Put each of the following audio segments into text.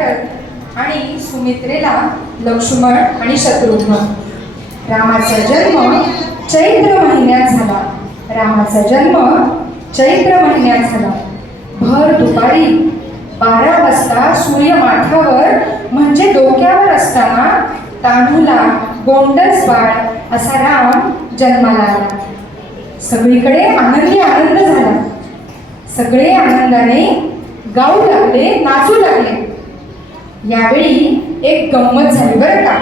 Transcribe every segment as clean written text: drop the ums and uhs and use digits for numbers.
भरत आणि सुमित्रेला लक्ष्मण आणि शत्रुघ्न. रामाचा जन्म चैत्र महिन्यात झाला. रामाचा जन्म चैत्र महिन्यात झाला. भर दुपारी 12 वाजता सूर्य माथ्यावर म्हणजे डोक्यावर असताना तांडूला गोंडस बाळ असा राम जन्माला आला. सगळीकडे आनंदी आनंद झाला. सगळे आनंदाने गाऊ लागले, नाचू लागले. यावेळी एक गंमत झाली बरं का.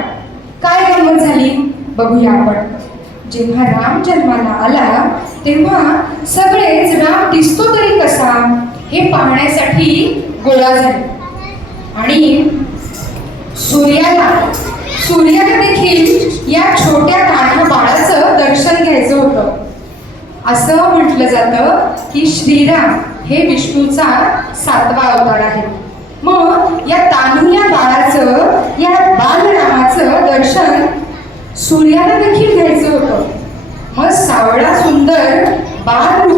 काय गंमत झाली बघूया आपण. जेव्हा राम जन्माला आला तेव्हा सगळेच राम दिसतो तरी कसा हे पाहण्यासाठी गोळा झाले. आणि सूर्याला देखील या छोट्या कान्हा बाळाचं दर्शन घ्यायचं होतं. असं म्हटलं जातं की श्रीराम हे विष्णूचा 7वा अवतार आहे. मग या तान्हुल्या बाळाचं, या बालरामाचं दर्शन सूर्याला देखील घ्यायचं होतं. मग सावळा सुंदर बाल